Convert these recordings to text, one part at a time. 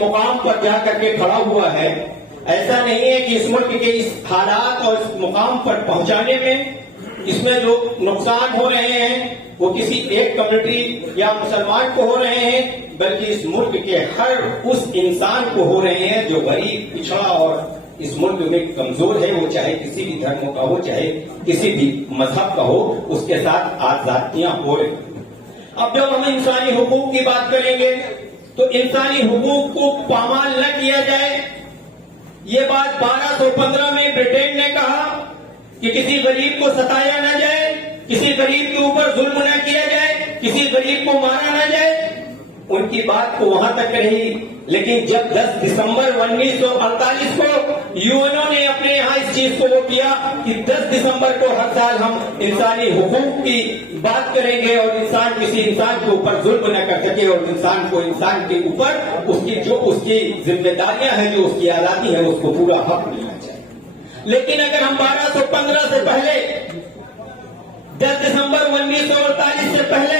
مقام پر جا کر کے کھڑا ہوا ہے، ایسا نہیں ہے کہ اس ملک کے اس حالات اور اس مقام پر پہنچانے میں اس میں جو نقصان ہو رہے ہیں وہ کسی ایک کمیونٹی یا مسلمان کو ہو رہے ہیں، بلکہ اس ملک کے ہر اس انسان کو ہو رہے ہیں جو غریب، پچھڑا اور اس ملک میں کمزور ہے، وہ چاہے کسی بھی دھرم کا ہو، چاہے کسی بھی مذہب کا ہو، اس کے ساتھ آزادیاں ہو رہی ہیں۔ اب جب ہم انسانی حقوق کی بات کریں گے تو انسانی حقوق کو پامال نہ کیا جائے، یہ بات 1215 میں برٹین نے کہا کہ کسی غریب کو ستایا نہ جائے، کسی غریب کے اوپر ظلم نہ کیا جائے، کسی غریب کو مارا نہ جائے، ان کی بات کو وہاں تک رہی۔ لیکن جب 10 دسمبر 1948 کو یو این او نے اپنے یہاں اس چیز کو وہ کیا کہ 10 دسمبر کو ہر سال ہم انسانی حقوق کی بات کریں گے اور انسان کسی انسان کے اوپر ظلم نہ کر سکے، اور انسان کو انسان کے اوپر اس کی ذمہ داریاں ہیں، جو اس کی آزادی ہے، اس کو پورا حق ملنا چاہیے۔ لیکن اگر ہم 1215 سے پہلے، 10 دسمبر 1948 سے پہلے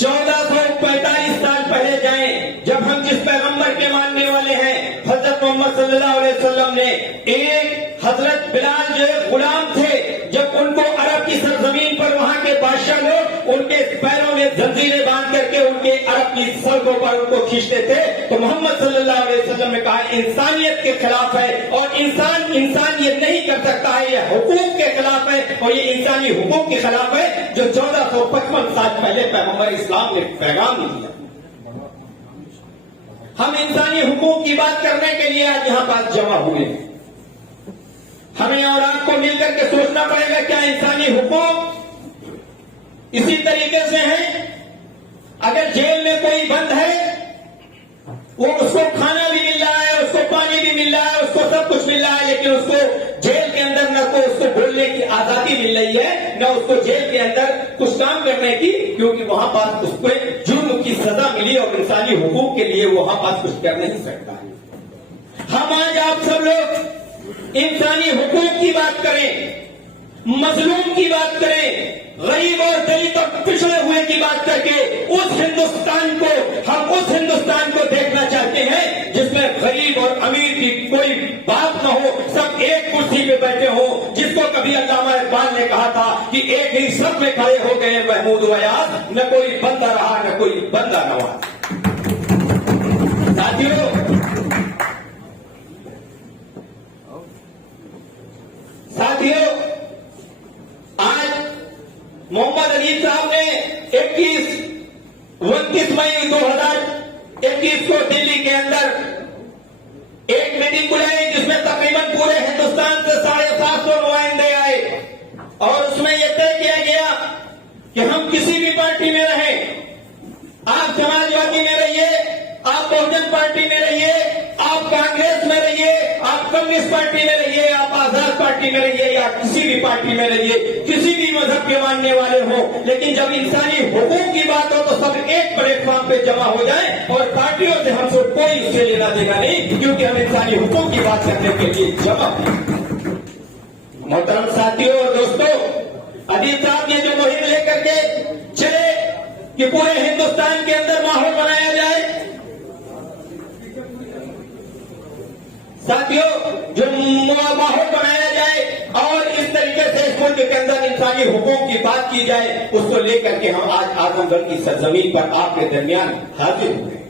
1445 سال پہلے جائیں، جب ہم جس پیغمبر کے ماننے والے ہیں، حضرت محمد صلی اللہ علیہ وسلم نے ایک حضرت بلال جو غلام تھے، جب ان کو عرب کی سرزمین پر وہاں کے بادشاہ لوگ ان کے پیروں میں زنجیریں باندھ کر کے ان کے عرب کی سڑکوں پر ان کو کھینچتے تھے، تو محمد صلی اللہ علیہ وسلم نے کہا انسانیت کے خلاف ہے، اور انسان یہ نہیں کر سکتا ہے، یہ حقوق کے خلاف ہے، اور یہ انسانی حقوق کے خلاف ہے جو 1455 سال پہلے پیغمبر اسلام نے پیغام دیا۔ ہم انسانی حقوق کی بات کرنے کے لیے آج یہاں پاس جمع ہوئے، ہمیں اور آپ کو مل کر کے سوچنا پڑے گا کیا انسانی حقوق اسی طریقے سے ہیں؟ اگر جیل میں کوئی بند ہے، وہ اس کو کھانا بھی مل رہا ہے، اس کو پانی بھی مل رہا ہے، اس کو سب کچھ مل رہا ہے، لیکن اس کو جیل کے اندر نہ تو اس کو بولنے کی آزادی مل رہی ہے، نہ اس کو جیل کے اندر کچھ کام کرنے کی، کیونکہ وہاں پاس اس کو ایک جرم کی سزا ملی اور انسانی حقوق کے لیے وہاں پاس کچھ کر نہیں سکتا ہے۔ ہم آج آپ سب لوگ انسانی حقوق کی بات کریں، مظلوم کی بات کریں، غریب اور دلت اور پچھڑے ہوئے کی بات کر کے اس ہندوستان کو، ہم اس ہندوستان کو دیکھنا چاہتے ہیں جس میں غریب اور امیر کی کوئی بات نہ ہو، سب ایک کرسی پہ بیٹھے ہوں، جس کو کبھی علامہ اقبال نے کہا تھا کہ ایک ہی سب میں کھڑے ہو گئے محمود و ایاز، نہ کوئی بندہ رہا نہ کوئی بندہ نواز۔ ساتھیوں، آج محمد علی صاحب نے 29 مئی 2021 کو دلی کے اندر ایک میٹنگ بلائی جس میں تقریباً پورے ہندوستان سے 750 نمائندے آئے، اور اس میں یہ طے کیا گیا کہ ہم کسی بھی پارٹی میں رہیں، آپ سماجوادی میں رہیے، آپ بہوجن پارٹی میں رہیے، آپ کانگریس میں رہیے، آپ کمیونسٹ پارٹی میں رہیے، آپ آزاد پارٹی میں رہیے، یا کسی بھی پارٹی میں رہیے، کسی بھی مذہب کے ماننے والے ہوں، لیکن جب انسانی حقوق کی بات ہو تو سب ایک پلیٹ فارم پہ جمع ہو جائیں، اور پارٹیوں سے ہم سے کوئی اسے لینا دینا نہیں، کیونکہ ہم انسانی حقوق کی بات کرنے کے لیے جمع ہیں۔ محترم ساتھیوں اور دوستوں، ادیب صاحب نے جو مہم لے کر کے چلے کہ پورے ہندوستان کے اندر ماحول بنایا جائے، ساتھیوں جو ماحول بنایا جائے اور اس طریقے سے اس ملک کے اندر انسانی حقوق کی بات کی جائے، اس کو لے کر کے ہم آج اعظم گڑھ کی سرزمین پر آپ کے درمیان حاضر ہوئے،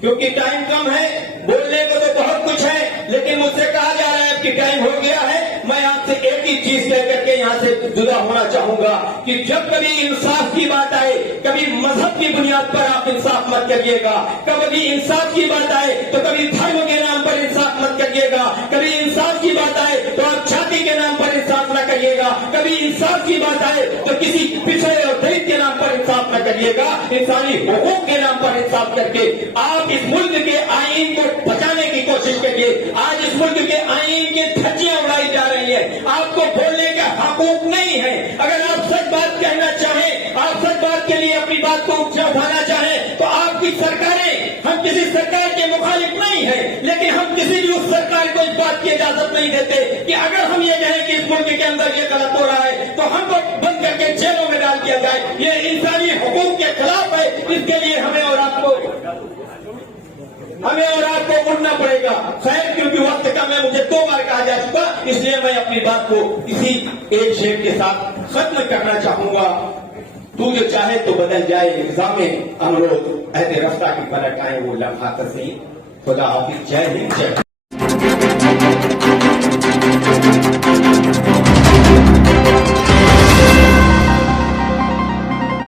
کیونکہ ٹائم کم ہے، بولنے کو تو بہت کچھ ہے، لیکن مجھ سے کہا جا رہا ہے کہ ٹائم ہو گیا ہے۔ میں آپ سے ایک ہی چیز کہہ کر کے یہاں سے جدا ہونا چاہوں گا کہ جب کبھی انصاف کی بات آئے، کبھی مذہب کی بنیاد پر آپ انصاف مت کریے گا، کبھی انصاف کی بات آئے تو کبھی دھرم کے نام پر انصاف مت کریے گا، کبھی انصاف کی بات آئے تو آپ چھاتی کے نام پر انصاف نہ کریے گا، کبھی انصاف کی بات آئے تو کسی پچھڑے اور دلت کے نام پر انصاف نہ کریے گا، انسانی حقوق کے نام پر انصاف کر کے آپ اس ملک کے آئین کو بچانے کی کوشش کریے۔ آج اس ملک کے آئین کی دھجیاں اڑائی جا رہی ہیں، آپ کو بولنے کا حقوق نہیں ہے۔ اگر آپ سچ بات کہنا چاہیں، آپ سچ بات کے لیے اپنی بات کو اٹھانا چاہیں تو آپ کی سرکاریں، ہم کسی سرکار کے مخالف نہیں ہیں، لیکن ہم کسی بھی اس سرکار کو اس بات کی اجازت نہیں دیتے کہ اگر ہم یہ کہیں کہ اس ملک کے اندر یہ غلط ہو رہا ہے تو ہم کو بند کر کے جیلوں میں ڈال دیا جائے۔ یہ انسانی حقوق کے خلاف ہے، اس کے لیے ہمیں اور آپ کو ہمیں اور آپ کو اڑنا پڑے گا. خیر کیونکہ وقت کم ہے, مجھے 2 بار کہا جا چکا, اس لیے میں اپنی بات کو اسی ایک شعر کے ساتھ ختم کرنا چاہوں گا. تو جو چاہے تو بدل جائے نظام امروز, عہد رفتہ کی پلٹ آئے وہ لمحہ تزئین. خدا حافظ. جے ہند. جے